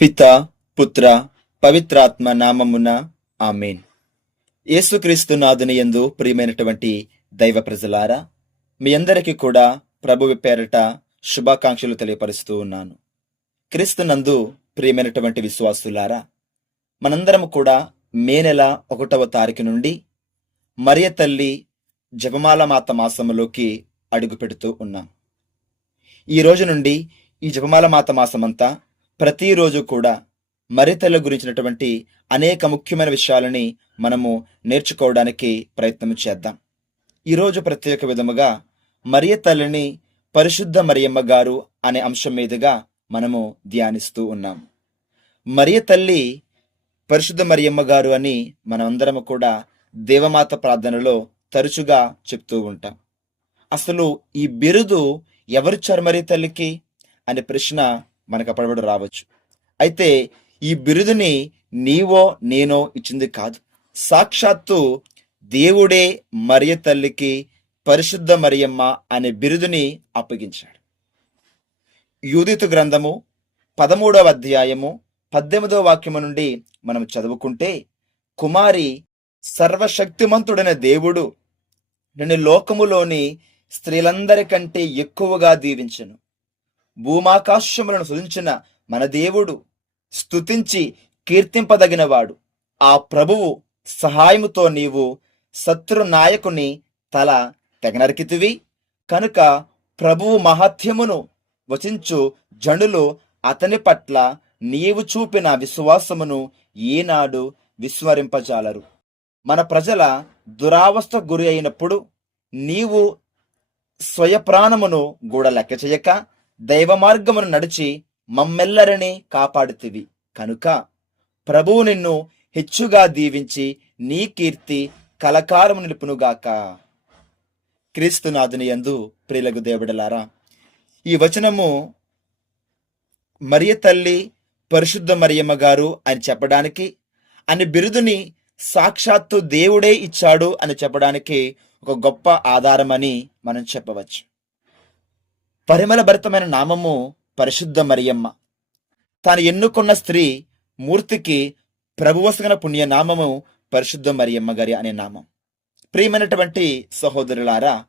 పిత పుత్ర పవిత్రాత్మ నామమున ఆమెన్. యేసుక్రీస్తు నాదుని యందు ప్రియమైనటువంటి దైవ ప్రజలారా మీ అందరికీ కూడా ప్రభు పేరట శుభాకాంక్షలు తెలియపరుస్తూ ఉన్నాను. క్రీస్తు నందు ప్రియమైనటువంటి విశ్వాసులారా మనందరం కూడా మే నెల ఒకటవ తారీఖు నుండి మరియ తల్లి జపమాల మాత మాసములోకి అడుగు పెడుతూ ఉన్నాం. ఈ రోజు నుండి ఈ జపమాల మాత మాసమంతా ప్రతిరోజు కూడా మరితల గురించినటువంటి అనేక ముఖ్యమైన విషయాలని మనము నేర్చుకోవడానికి ప్రయత్నం చేద్దాం. ఈరోజు ప్రత్యేక విధముగా మరియ తల్లిని పరిశుద్ధ మరియమ్మ గారు అనే అంశం మీదుగా మనము ధ్యానిస్తూ ఉన్నాం. మరియ తల్లి పరిశుద్ధ మరియమ్మ గారు అని మనమందరము కూడా దేవమాత ప్రార్థనలో తరచుగా చెప్తూ ఉంటాం. అసలు ఈ బిరుదు ఎవరిచ్చారు మరి తల్లికి? అనే ప్రశ్న మనకు అప్పటివాడు రావచ్చు. అయితే ఈ బిరుదుని నీవో నేనో ఇచ్చింది కాదు. సాక్షాత్తు దేవుడే మరియ తల్లికి పరిశుద్ధ మరియమ్మ అనే బిరుదుని అప్పగించాడు. యూదితు గ్రంథము పదమూడవ అధ్యాయము పద్దెనిమిదవ వాక్యము నుండి మనం చదువుకుంటే కుమారి సర్వశక్తిమంతుడైన దేవుడు నిన్ను లోకములోని స్త్రీలందరికంటే ఎక్కువగా దీవించను. భూమాకాశములను సృజించిన మన దేవుడు స్తుతించి కీర్తింపదగినవాడు. ఆ ప్రభువు సహాయముతో నీవు శత్రు నాయకుని తల తెగనరికితివి. కనుక ప్రభువు మహత్యమును వచించు జనులు అతని పట్ల నీవు చూపిన విశ్వాసమును ఈనాడు విస్మరింపజాలరు. మన ప్రజల దురావస్థ గురి అయినప్పుడు నీవు స్వయప్రాణమును కూడా లెక్క చేయక దైవ మార్గమును నడిచి మమ్మెల్లరిని కాపాడుతివి. కనుక ప్రభువు నిన్ను హెచ్చుగా దీవించి నీ కీర్తి కలకారము నిలుపునుగాక. క్రీస్తునాథుని యందు ప్రియులకు దేవుడలారా ఈ వచనము మరియ తల్లి పరిశుద్ధ మరియమ్మ గారు అని చెప్పడానికి అని బిరుదుని సాక్షాత్తు దేవుడే ఇచ్చాడు అని చెప్పడానికి ఒక గొప్ప ఆధారమని మనం చెప్పవచ్చు. పరిమళ భరితమైన నామము పరిశుద్ధ మరియమ్మ. తాను ఎన్నుకున్న స్త్రీ మూర్తికి ప్రభువసగన పుణ్య నామము పరిశుద్ధ మరియమ్మ గారి అనే నామం. ప్రియమైనటువంటి సహోదరులారా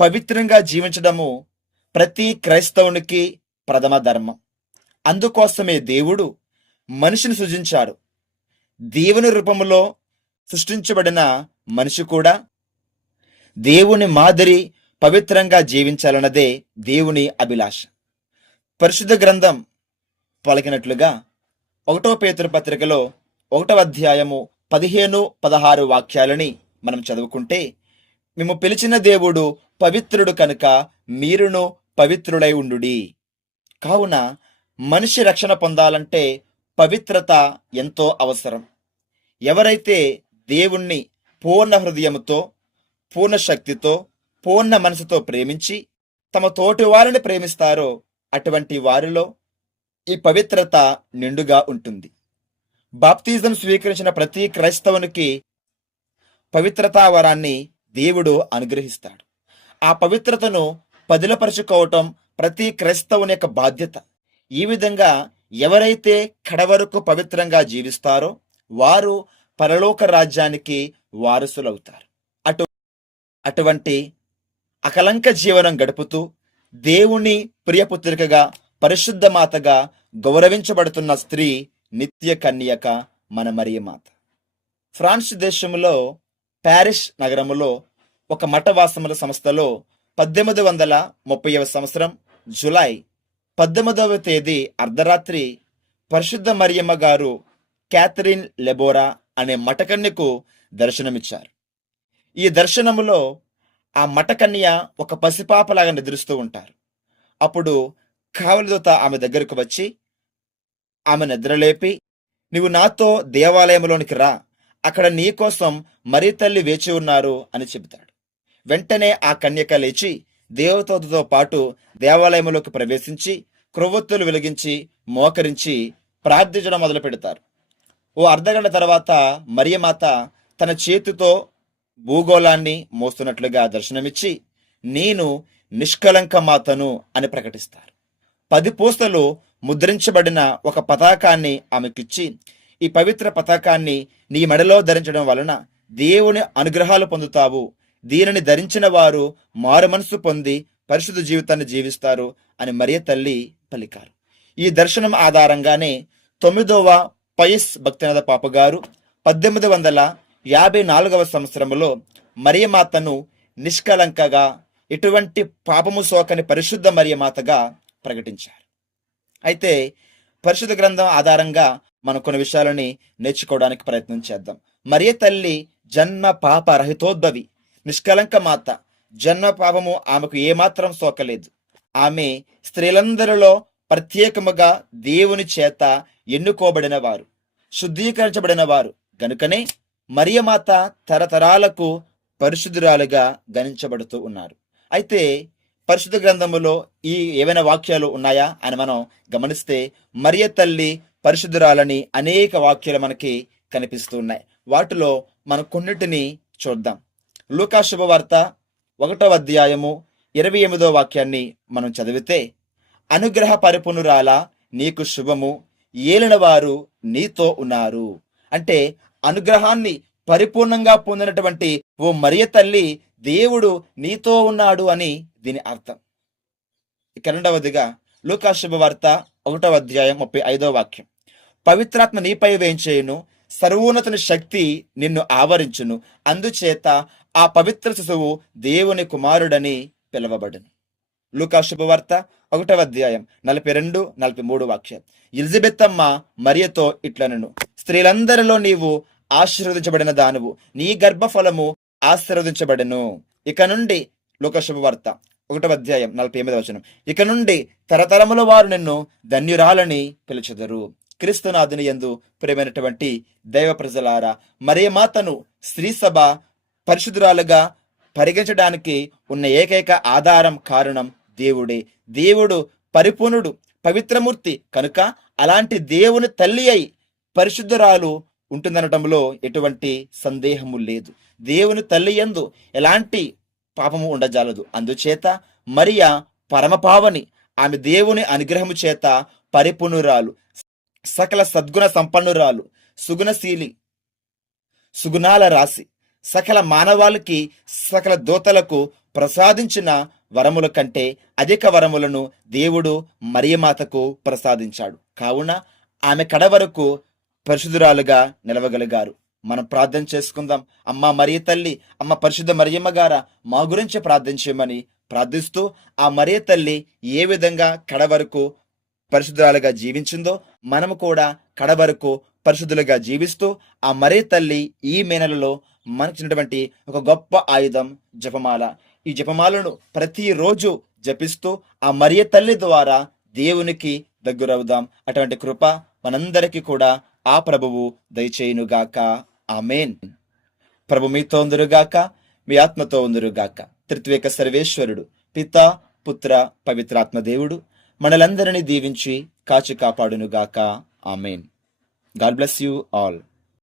పవిత్రంగా జీవించడము ప్రతి క్రైస్తవునికి ప్రథమ ధర్మం. అందుకోసమే దేవుడు మనిషిని సృజించాడు. దేవుని రూపములో సృష్టించబడిన మనిషి కూడా దేవుని మాదిరి పవిత్రంగా జీవించాలన్నదే దేవుని అభిలాష. పరిశుద్ధ గ్రంథం పలికినట్లుగా ఒకటో పేతురు పత్రికలో ఒకటో అధ్యాయము పదిహేను పదహారు వాక్యాలని మనం చదువుకుంటే మేము పిలిచిన దేవుడు పవిత్రుడు కనుక మీరును పవిత్రుడై ఉండుడి. కావున మనిషి రక్షణ పొందాలంటే పవిత్రత ఎంతో అవసరం. ఎవరైతే దేవుణ్ణి పూర్ణ హృదయముతో పూర్ణ శక్తితో పూర్ణ మనసుతో ప్రేమించి తమ తోటి వారిని ప్రేమిస్తారో అటువంటి వారిలో ఈ పవిత్రత నిండుగా ఉంటుంది. బాప్తిజం స్వీకరించిన ప్రతి క్రైస్తవునికి పవిత్రతా వరాన్ని దేవుడు అనుగ్రహిస్తాడు. ఆ పవిత్రతను పదిలపరుచుకోవటం ప్రతి క్రైస్తవుని యొక్క బాధ్యత. ఈ విధంగా ఎవరైతే కడవరకు పవిత్రంగా జీవిస్తారో వారు పరలోక రాజ్యానికి వారసులవుతారు. అటు అటువంటి అకలంక జీవనం గడుపుతూ దేవుని ప్రియపుత్రికగా పరిశుద్ధమాతగా గౌరవించబడుతున్న స్త్రీ నిత్య కన్యక మన మరియమాత. ఫ్రాన్స్ దేశంలో ప్యారిస్ నగరములో ఒక మఠవాసముల సంస్థలో పద్దెనిమిది వందల ముప్పైవ సంవత్సరం జులై పద్దెనిమిదవ తేదీ అర్ధరాత్రి పరిశుద్ధ మరియమ్మ గారు క్యాథరిన్ లెబోరా అనే మఠకన్యకు దర్శనమిచ్చారు. ఈ దర్శనములో ఆ మఠకన్య ఒక పసిపాపలాగా నిద్రిస్తూ ఉంటారు. అప్పుడు కావలిదూత ఆమె దగ్గరకు వచ్చి ఆమె నిద్రలేపి నీవు నాతో దేవాలయంలోనికి రా. అక్కడ నీ కోసం మరీ తల్లి వేచి ఉన్నారు అని చెబుతాడు. వెంటనే ఆ కన్యక లేచి దేవతతో పాటు దేవాలయంలోకి ప్రవేశించి క్రొవ్వొత్తులు వెలిగించి మోకరించి ప్రార్థించడం మొదలు పెడతారు ఓ అర్ధగంట తర్వాత మరియమాత తన చేతితో భూగోళాన్ని మోస్తున్నట్లుగా దర్శనమిచ్చి నేను నిష్కలంక మాతను అని ప్రకటిస్తారు. పది పూస్తలు ముద్రించబడిన ఒక పతాకాన్ని ఆమెకిచ్చి ఈ పవిత్ర పతాకాన్ని నీ మెడలో ధరించడం వలన దేవుని అనుగ్రహాలు పొందుతావు. దీనిని ధరించిన వారు మారు మనసు పొంది పరిశుద్ధ జీవితాన్ని జీవిస్తారు అని మరియ తల్లి పలికారు. ఈ దర్శనం ఆధారంగానే తొమ్మిదవ పయస్ భక్తినాథ పాప గారు పద్దెనిమిది వందల యాభై నాలుగవ సంవత్సరంలో మరియమాతను నిష్కలంకగా ఎటువంటి పాపము సోకని పరిశుద్ధ మరియమాతగా ప్రకటించారు. అయితే పరిశుద్ధ గ్రంథం ఆధారంగా మనం కొన్ని విషయాలని నేర్చుకోవడానికి ప్రయత్నం చేద్దాం. మరియ తల్లి జన్మ పాప రహితోద్భవి నిష్కలంక మాత జన్మ పాపము ఆమెకు ఏమాత్రం సోకలేదు. ఆమె స్త్రీలందరిలో ప్రత్యేకముగా దేవుని చేత ఎన్నుకోబడిన వారు శుద్ధీకరించబడిన వారు గనుకనే మరియమాత తరతరాలకు పరిశుద్ధురాలుగా గణించబడుతూ ఉన్నారు. అయితే పరిశుద్ధ గ్రంథములో ఈ ఏవైనా వాక్యాలు ఉన్నాయా అని మనం గమనిస్తే మరియ తల్లి పరిశుద్ధురాలని అనేక వాక్యాలు మనకి కనిపిస్తూ ఉన్నాయి. వాటిలో మనం కొన్నిటిని చూద్దాం. లూకా శుభవార్త ఒకటో అధ్యాయము ఇరవై ఎనిమిదో వాక్యాన్ని మనం చదివితే అనుగ్రహ పరిపునురాల నీకు శుభము. ఏలినవారు నీతో ఉన్నారు. అంటే అనుగ్రహాన్ని పరిపూర్ణంగా పొందినటువంటి ఓ మరియ తల్లి దేవుడు నీతో ఉన్నాడు అని దీని అర్థం. ఇక రెండవదిగా లూకాశుభవార్త ఒకటవ అధ్యాయం ముప్పై ఐదవ వాక్యం. పవిత్రాత్మ నీపై వేయించేయును సర్వోన్నతుని శక్తి నిన్ను ఆవరించును అందుచేత ఆ పవిత్ర శిశువు దేవుని కుమారుడని పిలవబడును. లూకా శుభవార్త ఒకటవ అధ్యాయం నలభై రెండు నలభై మూడు వాక్యం ఎలిజబెత్ అమ్మ మరియతో ఇట్లనను స్త్రీలందరిలో నీవు ఆశీర్వదించబడిన దానువు. నీ గర్భఫలము ఆశీర్వదించబడను. ఇక నుండి లోకశుభవార్త ఒకటవ అధ్యాయం నలభై ఎనిమిది వచనం. ఇక నుండి తరతరముల వారు నిన్ను ధన్యురాలని పిలుచెదరు. క్రీస్తునాథుని యందు ప్రేమైనటువంటి దైవ ప్రజలారా మరే మాతను స్త్రీ సభ పరిశుద్ధురాలుగా పరిగణించడానికి ఉన్న ఏకైక ఆధారం కారణం దేవుడే. దేవుడు పరిపూర్ణుడు పవిత్రమూర్తి కనుక అలాంటి దేవుని తల్లి అయి పరిశుద్ధురాలు ఉంటుందనటంలో ఎటువంటి సందేహము లేదు. దేవుని తల్లి యందు ఎలాంటి పాపము ఉండజాలదు. అందుచేత మరియా పరమపావని ఆమె దేవుని అనుగ్రహము చేత పరిపూర్ణురాలు సకల సద్గుణ సంపన్నురాలు సుగుణశీలి సుగుణాల రాశి సకల మానవాళికి సకల దోతలకు ప్రసాదించిన వరముల కంటే అధిక వరములను దేవుడు మరియమాతకు ప్రసాదించాడు. కావున ఆమె కడ వరకు పరిశుద్ధురాలుగా నిలవగలిగారు. మనం ప్రార్థన చేసుకుందాం. అమ్మ మరియ తల్లి అమ్మ పరిశుద్ధ మరియమ్మ గార మా గురించి ప్రార్థన చేయమని ప్రార్థిస్తూ ఆ మరియ తల్లి ఏ విధంగా కడ వరకు పరిశుద్ధురాలుగా జీవించిందో మనము కూడా కడ వరకు పరిశుద్ధులుగా జీవిస్తూ ఆ మరే తల్లి ఈ మేనలలో మనకిచ్చినటువంటి ఒక గొప్ప ఆయుధం జపమాల. ఈ జపమాలను ప్రతిరోజు జపిస్తూ ఆ మరియ తల్లి ద్వారా దేవునికి దగ్గరవుదాం. అటువంటి కృప మనందరికీ కూడా ఆ ప్రభువు దయచేయునుగాక. ఆమెన్. ప్రభు మీతో ఉందరుగాక మీ ఆత్మతో ఉందరుగాక. త్రిత్వేక సర్వేశ్వరుడు పిత పుత్ర పవిత్రాత్మ దేవుడు మనలందరినీ దీవించి కాచి కాపాడునుగాక. Amen. God bless you all.